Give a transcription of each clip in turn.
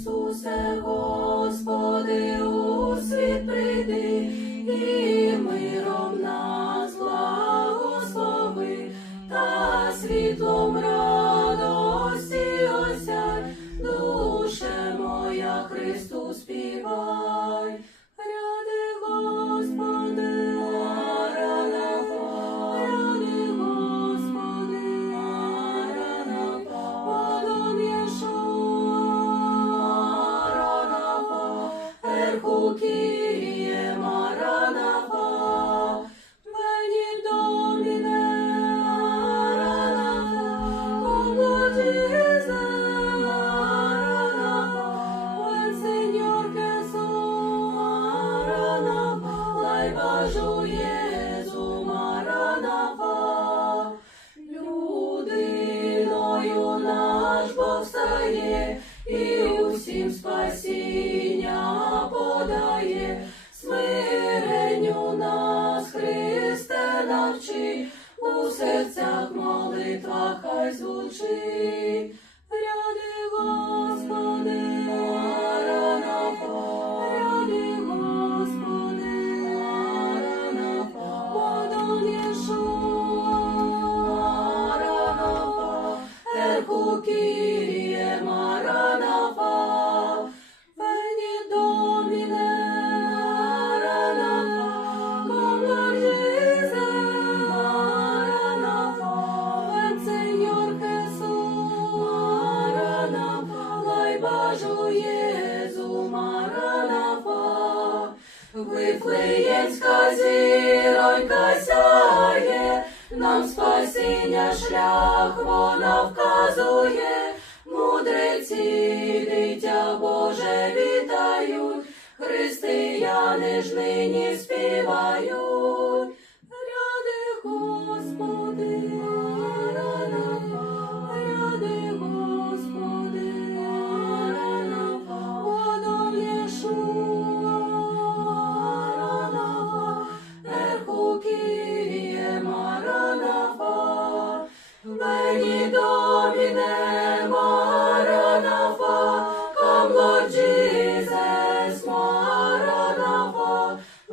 Ісусе, Господи, у світ прийди, і миром нас благослови, та світлом радості осяй, душе моя Христу співай. Ряди, Господи, Маранафа, ряди, Господи, Маранафа, Адон Єшуа, Маранафа, Ерху Кіріє, Маранафа, Вені Доміне, Маранафа, Облудізе, Маранафа, Вен Сеньор Jesús, Маранафа, Лайбажу Єзу, Маранафа, людиною наш Бог стає, і усім спасіння подає, смиренню нас, Христе, навчи, у серцях молитва хай звучить. Ряди, Господи, Маранафа, ряди, Господи, Маранафа, Адон Єшуа, Маранафа, Ерху Кіріє, Маранафа, Вені Доміне, Маранафа, Облудізе, Маранафа, Вен Сеньор Jesús, Маранафа, Лайбажу Єзу, Маранафа. Вифлеємська зіронька сяє, нам спасіння шлях вона вказує, мудреці дитя Боже вітають, християни ж нині співають. Ряди, Господи, Маранафа, ряди, Господи, Маранафа, Адон Єшуа, Маранафа, Ерху Кіріє, Маранафа, Вені Доміне, Маранафа, Come Lord Jesus, Maranatha,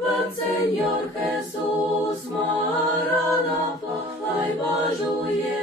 Ven Señor Jesús, Maranatha, Лайбажу Єзу.